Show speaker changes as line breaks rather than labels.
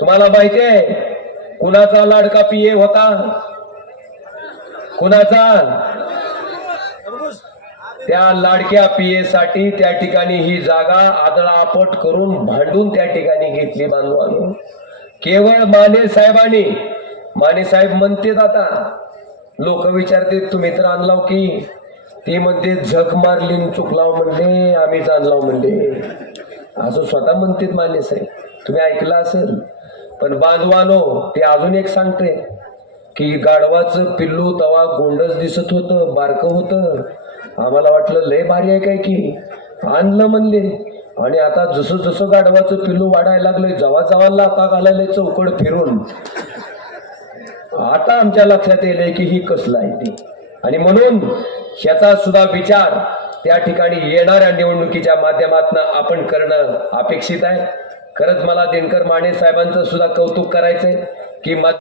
तुम्हाला माहिती आहे कुणाचा लाडका पिए होता? कुणाचा? त्या लाडक्या पिये साठी त्या ठिकाणी ही जागा आदळापट करून भांडून त्या ठिकाणी घेतली बांधवानो. केवळ माने साहेबांनी माने साहेब म्हणतेत आता लोक विचारते तुम्ही तर आणलाव की? ते म्हणते झक मारली चुकलाव म्हणले आम्हीच आणलाव म्हणले. असं स्वतः म्हणतेत माने साहेब. तुम्ही ऐकलं असेल? पण बांधवानो ते अजून एक सांगते की गाढवाचं पिल्लू तवा गोंडच दिसत होतं बारकं होतं. आम्हाला वाटलं लय भारी आहे काय की? आणलं म्हणले. आणि आता जसं जसं गाढवाचं पिल्लू वाढायला लागलंय जवा जवाला आता घालायला चौकड फिरून. आता आमच्या लक्षात येलंय की ही कसलं आहे ते. आणि म्हणून ह्याचा सुद्धा विचार त्या ठिकाणी येणाऱ्या निवडणुकीच्या माध्यमातून आपण करणं अपेक्षित आहे. खरंच मला दिनकर माने साहेबांचं सुद्धा कौतुक करायचंय की मत